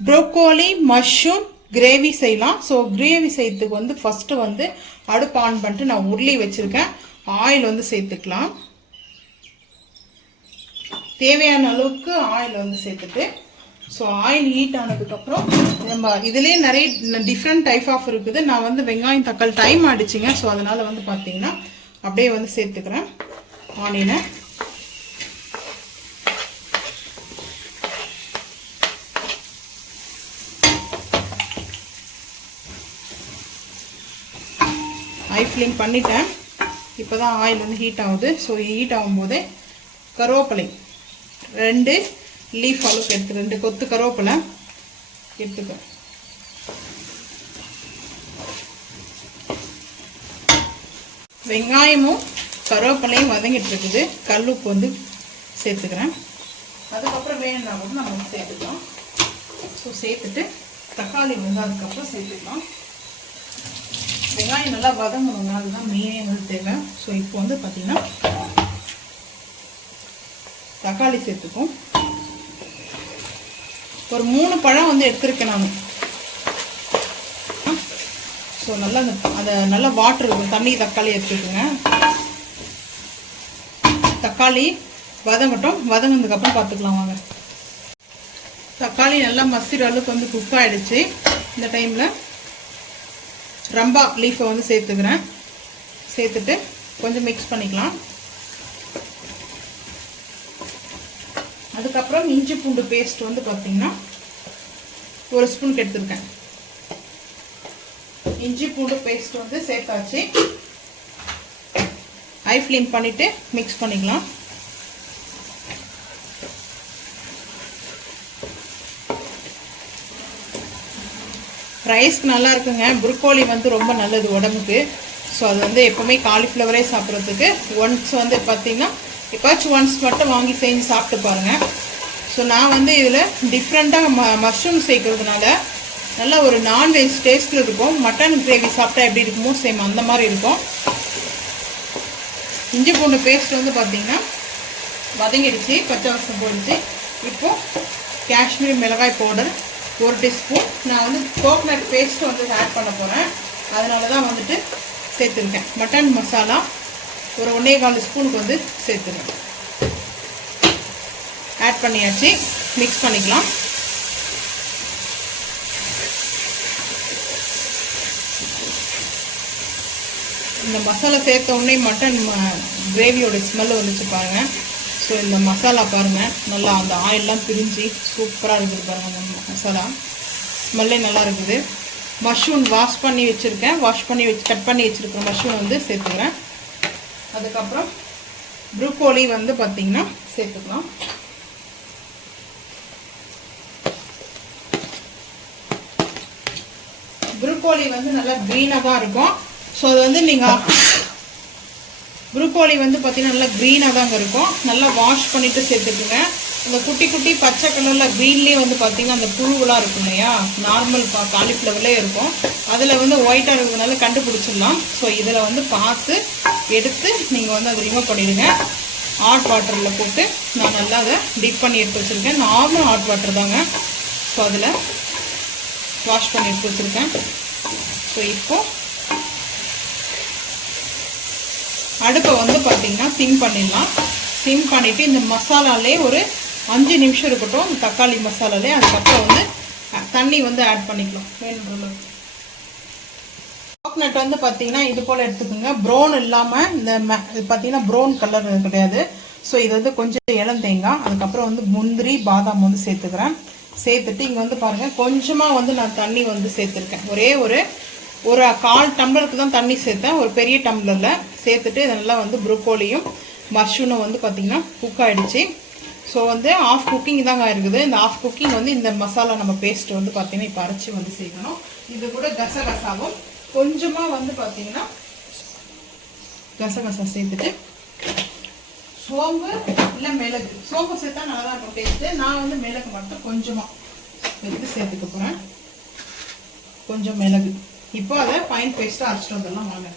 Broccoli mushroom gravy செய்யலாம். So gravy செய்யறதுக்கு வந்து ஃபஸ்ட்டு வந்து அடுப்பு ஆன் பண்ணிட்டு நான் உருளி வச்சுருக்கேன். ஆயில் வந்து சேர்த்துக்கலாம். தேவையான அளவுக்கு ஆயில் வந்து சேர்த்துட்டு ஸோ ஆயில் ஹீட் ஆனதுக்கப்புறம் நம்ம இதுலேயே நிறைய டிஃப்ரெண்ட் டைப் ஆஃப் இருக்குது. நான் வந்து வெங்காயம் தக்காளி டைம் ஆகிடுச்சிங்க. ஸோ அதனால் வந்து பார்த்தீங்கன்னா அப்படியே வந்து சேர்த்துக்கிறேன் ஆனியனை. ஹை ஃப்ளேம் பண்ணிட்டேன். இப்போ தான் ஆயில் வந்து ஹீட் ஆகுது. ஸோ ஹீட் ஆகும்போதே கருவேப்பிலை 2 லீஃப் அளவுக்கு எடுத்து 2 கொத்து கருவேப்பிலை எடுத்துக்க. வெங்காயமும் கருவேப்பிலையும் வதங்கிட்டு இருக்குது. கல்லுப்பு வந்து சேர்த்துக்கிறேன். அதுக்கப்புறம் வேணும்னா கூட நம்ம சேர்த்துக்கலாம். ஸோ சேர்த்துட்டு தக்காளி வந்து அதுக்கப்புறம் சேர்த்துக்கலாம். வெங்காயம் நல்லா வதங்கணுங்க, அதுதான் மெயினே வந்து தேவை. ஸோ இப்போ வந்து பார்த்தீங்கன்னா தக்காளி சேர்த்துக்கும். ஒரு 3 பழம் வந்து எடுத்துருக்கேன் நான். ஸோ நல்லா அந்த நல்லா வாட்டர் இருக்கும், தண்ணி தக்காளி எடுத்துக்குங்க. தக்காளி வதங்கட்டும். வதங்கினதுக்கப்புறம் பார்த்துக்கலாம் வாங்க. தக்காளி நல்லா மசிற அளவுக்கு வந்து குக் ஆகிடுச்சு. இந்த டைமில் ரம்பா லீஃபை வந்து சேர்த்துக்கிறேன். சேர்த்துட்டு கொஞ்சம் மிக்ஸ் பண்ணிக்கலாம். அதுக்கப்புறம் இஞ்சி பூண்டு பேஸ்ட் வந்து பார்த்தீங்கன்னா 1 ஸ்பூன் எடுத்துருக்கேன். இஞ்சி பூண்டு பேஸ்ட் வந்து சேர்த்தாச்சு. ஹை ஃப்ளேம் பண்ணிவிட்டு மிக்ஸ் பண்ணிக்கலாம். ரைஸ்க்கு நல்லா இருக்குங்க. ப்ரோக்கோலி வந்து ரொம்ப நல்லது உடம்புக்கு. ஸோ அது வந்து எப்போவுமே காலிஃப்ளவரே சாப்பிட்றதுக்கு ஒன்ஸ் வந்து பார்த்திங்கன்னா எப்பாச்சும் ஒன்ஸ் மட்டும் வாங்கி செஞ்சு சாப்பிட்டு பாருங்கள். ஸோ நான் வந்து இதில் டிஃப்ரெண்ட்டாக மஷ்ரூம் சேர்க்கறதுனால நல்லா ஒரு நான்வெஜ் டேஸ்ட்டில் இருக்கும். மட்டன் கிரேவி சாப்பிட்டா எப்படி இருக்குமோ சேம் அந்த மாதிரி இருக்கும். இஞ்சி பூண்டு பேஸ்ட் வந்து பார்த்திங்கன்னா வதங்கிடுச்சு, பச்சை வாசம் போயிடுச்சு. இப்போது காஷ்மீர் மிளகாய் பவுடர் 1 டீஸ்பூன். நான் வந்து கோகனட் பேஸ்ட் வந்து ஆட் பண்ண போகிறேன். அதனால தான் வந்துட்டு சேர்த்துருக்கேன். மட்டன் மசாலா ஒரு 1.25 ஸ்பூனுக்கு வந்து சேர்த்துருக்கேன். ஆட் பண்ணியாச்சு. மிக்ஸ் பண்ணிக்கலாம். இந்த மசாலா சேர்த்த உடனே மட்டன் கிரேவியோட ஸ்மெல் வந்துச்சு பாருங்கள். ஸோ இந்த மசாலா பாருங்கள் நல்லா அந்த ஆயிலெலாம் பிரிஞ்சு சூப்பராக இருக்குது பாருங்கள். அந்த மசாலா ஸ்மெல்லே நல்லா இருக்குது. மஷ்ரூம் வாஷ் பண்ணி வச்சுருக்கேன். கட் பண்ணி வச்சுருக்கிற மஷ்ரூம் வந்து சேர்த்துக்கிறேன். அதுக்கப்புறம் ப்ரோக்கோலி வந்து பார்த்திங்கன்னா சேர்த்துக்கலாம். ப்ரோக்கோலி வந்து நல்லா க்ரீனாக தான் இருக்கும். ஸோ அது வந்து நீங்கள் ப்ரோக்கோலி வந்து பார்த்திங்கன்னா நல்லா க்ரீனாக தாங்க இருக்கும். நல்லா வாஷ் பண்ணிவிட்டு சேர்த்துக்குங்க. அந்த குட்டி குட்டி பச்சை கலரில் க்ரீன்லேயே வந்து பார்த்திங்கன்னா அந்த புழுவெலாம் இருக்கும் இல்லையா, நார்மல் காலிஃப்ளவர்லேயே இருக்கும். அதில் வந்து ஒயிட்டாக இருக்கிறதுனால கண்டுபிடிச்சிடலாம். ஸோ இதில் வந்து பார்த்து எடுத்து நீங்கள் வந்து அதை ரிமூவ் பண்ணிவிடுங்க. ஹாட் வாட்டரில் போட்டு நான் நல்லா அதை டிப் பண்ணி எடுத்து வச்சுருக்கேன். நார்மல் ஹாட் வாட்டர் தாங்க. ஸோ அதில் வாஷ் பண்ணி எடுத்து வச்சுருக்கேன். ஸோ இப்போது அடுப்பை வந்து பார்த்திங்கன்னா சிம் பண்ணிடலாம். சிம் பண்ணிவிட்டு இந்த மசாலாலே ஒரு 5 நிமிஷம் இருக்கட்டும். இந்த தக்காளி மசாலாலே. அதுக்கப்புறம் வந்து தண்ணி வந்து ஆட் பண்ணிக்கலாம் வேணுன்ற அளவுக்கு. கோகனட் வந்து பார்த்தீங்கன்னா இது போல் எடுத்துக்கோங்க. ப்ரௌன் இல்லாமல் இந்த பார்த்தீங்கன்னா ப்ரௌன் கலர் கிடையாது. ஸோ இது வந்து கொஞ்சம் இளந்தேங்காய், அதுக்கப்புறம் வந்து முந்திரி பாதாம் வந்து சேர்த்துக்கிறேன். சேர்த்துட்டு இங்கே வந்து பாருங்கள் கொஞ்சமாக வந்து நான் தண்ணி வந்து சேர்த்துருக்கேன். ஒரே ஒரு 1/4 டம்ளருக்கு தான் தண்ணி சேர்த்தேன், ஒரு பெரிய டம்ளரில் சேர்த்துட்டு இதெல்லாம் வந்து ப்ரோக்கோலியும் மஷ்ரூமும் வந்து பார்த்திங்கன்னா குக் ஆகிடுச்சு. ஸோ வந்து ஆஃப் குக்கிங் தாங்க இருக்குது. இந்த ஆஃப் குக்கிங் வந்து இந்த மசாலா நம்ம பேஸ்ட் வந்து பார்த்திங்கன்னா இப்போ அரைச்சி வந்து சேர்க்கணும். இது கூட கசகசாவும் கொஞ்சமாக வந்து பார்த்திங்கன்னா கசகசா சேர்த்துட்டு சோம்பு இல்லை மிளகு, சோம்பு சேர்த்தா நல்லா தான் இருக்கும் டேஸ்ட்டு. நான் வந்து மிளகு மட்டும் கொஞ்சமாக எடுத்து சேர்த்துக்க போகிறேன். கொஞ்சம் மிளகு. இப்போ அதை ஃபைன் பேஸ்ட்டாக அரைச்சிட்டு வந்துடலாம் வாங்க.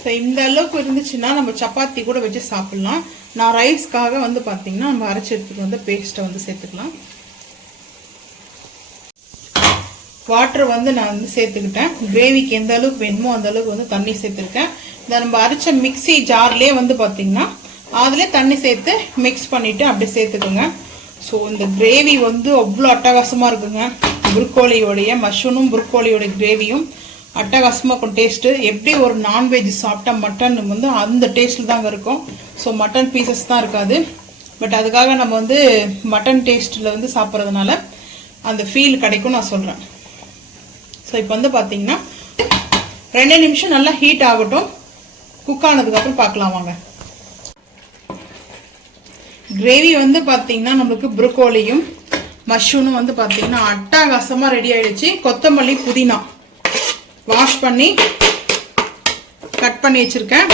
ஸோ இந்த அளவுக்கு இருந்துச்சுன்னா நம்ம சப்பாத்தி கூட வச்சு சாப்பிட்லாம். நான் ரைஸ்க்காக வந்து பார்த்தீங்கன்னா நம்ம அரைச்சி எடுத்துகிட்டு வந்து பேஸ்ட்டை வந்து சேர்த்துக்கலாம். வாட்டர் வந்து நான் வந்து சேர்த்துக்கிட்டேன். கிரேவிக்கு எந்த அளவுக்கு வேணுமோ அந்த அளவுக்கு வந்து தண்ணி சேர்த்துருக்கேன். இந்த நம்ம அரைச்ச மிக்சி ஜார்லேயே வந்து பார்த்தீங்கன்னா அதிலே தண்ணி சேர்த்து மிக்ஸ் பண்ணிவிட்டு அப்படியே சேர்த்துக்குங்க. ஸோ இந்த கிரேவி வந்து அவ்வளோ அட்டகாசமாக இருக்குங்க. புரோக்கோலியோடைய மஷ்ரூமும் புரோக்கோலியோடைய கிரேவியும் அட்டகாசமாக இருக்கும் டேஸ்ட்டு. எப்படி ஒரு நான்வெஜ் சாப்பிட்டா மட்டன் வந்து அந்த டேஸ்ட்டில் தாங்க இருக்கும். ஸோ மட்டன் பீசஸ் தான் இருக்காது. பட் அதுக்காக நம்ம வந்து மட்டன் டேஸ்ட்டில் வந்து சாப்பிட்றதுனால அந்த ஃபீல் கிடைக்கும் நான் சொல்கிறேன். ஸோ இப்போ வந்து பார்த்தீங்கன்னா 2 நிமிஷம் நல்லா ஹீட் ஆகட்டும். குக் ஆனதுக்கப்புறம் பார்க்கலாம் வாங்க. கிரேவி வந்து பார்த்தீங்கன்னா நம்மளுக்கு புரோக்கோலியும் மஷ்ரூமும் வந்து பார்த்தீங்கன்னா அட்டகாசமாக ரெடி ஆகிடுச்சு. கொத்தமல்லி புதினா வாஷ் பண்ணி கட் பண்ணி வச்சுருக்கேன்.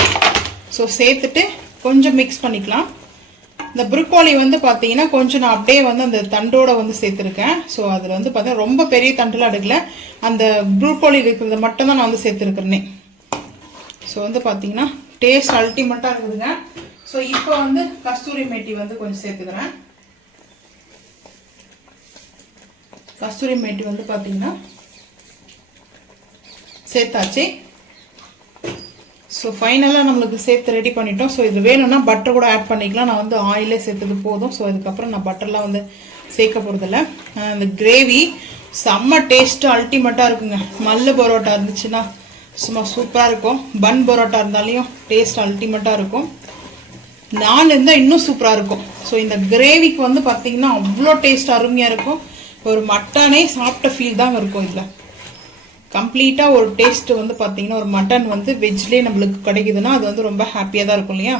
ஸோ சேர்த்துட்டு கொஞ்சம் மிக்ஸ் பண்ணிக்கலாம். இந்த புரோக்கோலி வந்து பார்த்தீங்கன்னா கொஞ்சம் நான் அப்படியே வந்து அந்த தண்டோட வந்து சேர்த்துருக்கேன். ஸோ அதில் வந்து பார்த்தீங்கன்னா ரொம்ப பெரிய தண்டெலாம் எடுக்கல, அந்த புரோக்கோலி இருக்கிறத மட்டும் தான் நான் வந்து சேர்த்துருக்கிறேனே. ஸோ வந்து பார்த்தீங்கன்னா டேஸ்ட் அல்டிமேட்டாக இருக்குதுங்க. ஸோ இப்போ வந்து கஸ்தூரி மேத்தி வந்து கொஞ்சம் சேர்த்துக்கிறேன். கஸ்தூரி மேத்தி வந்து பார்த்தீங்கன்னா சேர்த்தாச்சு. ஸோ ஃபைனலாக நம்மளுக்கு சேர்த்து ரெடி பண்ணிட்டோம். ஸோ இது வேணும்னா பட்டர் கூட ஆட் பண்ணிக்கலாம். நான் வந்து ஆயிலே சேர்த்தது போதும். ஸோ அதுக்கப்புறம் நான் பட்டர்லாம் வந்து சேர்க்க போகிறதில்ல. அந்த கிரேவி செம்ம டேஸ்ட்டு அல்டிமேட்டாக இருக்குங்க. மல்லு பரோட்டா இருந்துச்சுன்னா சும்மா சூப்பராக இருக்கும். பன் பரோட்டா இருந்தாலையும் டேஸ்ட் அல்டிமேட்டாக இருக்கும். நான் இருந்தால் இன்னும் சூப்பராக இருக்கும். ஸோ இந்த கிரேவிக்கு வந்து பார்த்தீங்கன்னா அவ்வளோ டேஸ்ட் அருமையாக இருக்கும். ஒரு மட்டனே சாப்பிட்ட ஃபீல் தாங்க இருக்கும். இதில் கம்ப்ளீட்டாக ஒரு டேஸ்ட் வந்து பார்த்தீங்கன்னா ஒரு மட்டன் வந்து வெஜ்லேயே நம்மளுக்கு கிடைக்குதுன்னா அது வந்து ரொம்ப ஹாப்பியாக தான் இருக்கும் இல்லையா.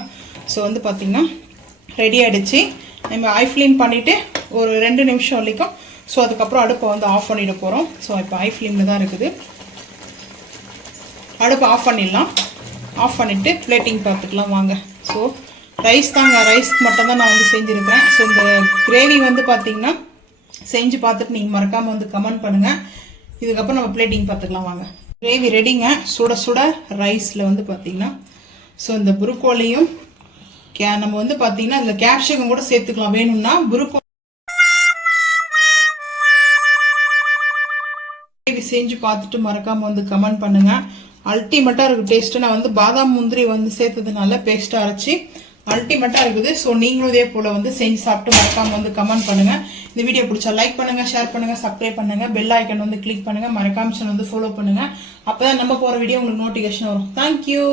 ஸோ வந்து பார்த்தீங்கன்னா ரெடி ஆகிடுச்சு. நம்ம ஐ ஃப்ளேம் பண்ணிவிட்டு ஒரு 2 நிமிஷம் வரைக்கும். ஸோ அதுக்கப்புறம் அடுப்பை வந்து ஆஃப் பண்ணிட போகிறோம். ஸோ இப்போ ஐ ஃப்ளேமில் தான் இருக்குது. அடுப்பை ஆஃப் பண்ணிடலாம். ஆஃப் பண்ணிவிட்டு பிளேட்டிங் பார்த்துக்கலாம் வாங்க. ஸோ ரைஸ் தாங்க, ரைஸ்க்கு மட்டும் தான் நான் வந்து செஞ்சுருக்கேன். ஸோ இந்த கிரேவி வந்து பார்த்தீங்கன்னா செஞ்சு பார்த்துட்டு நீங்கள் மறக்காமல் வந்து கமெண்ட் பண்ணுங்கள். இதுக்கப்புறம் நம்ம பிளேட்டிங் பார்த்துக்கலாம் வாங்க. கிரேவி ரெடிங்க. சுட சுட ரைஸில் வந்து பார்த்தீங்கன்னா ஸோ இந்த புரோக்கோலியும் நம்ம வந்து பார்த்தீங்கன்னா இதில் கேப்சிகம் கூட சேர்த்துக்கலாம் வேணும்னா. புரோக்கோலி கிரேவி செஞ்சு பார்த்துட்டு மறக்காமல் வந்து கமெண்ட் பண்ணுங்கள். அல்டிமேட்டாக இருக்குது டேஸ்ட்டு. நான் வந்து பாதாம் முந்திரி வந்து சேர்த்ததுனால பேஸ்ட்டாக அரைச்சி அல்டிமேட்டாக இருக்குது. ஸோ நீங்களும் இதே போல் வந்து செஞ்சு சாப்பிட்டு மறக்காமல் வந்து கமெண்ட் பண்ணுங்கள். இந்த வீடியோ பிடிச்சா லைக் பண்ணுங்கள், ஷேர் பண்ணுங்கள், சப்ஸ்கிரைப் பண்ணுங்கள், பெல் ஐக்கன் வந்து கிளிக் பண்ணுங்கள், மறக்காம சேனல் வந்து ஃபாலோ பண்ணுங்கள். அப்போ தான் நம்ம போகிற வீடியோ உங்களுக்கு நோட்டிஃபிகேஷன் வரும். தேங்க்யூ.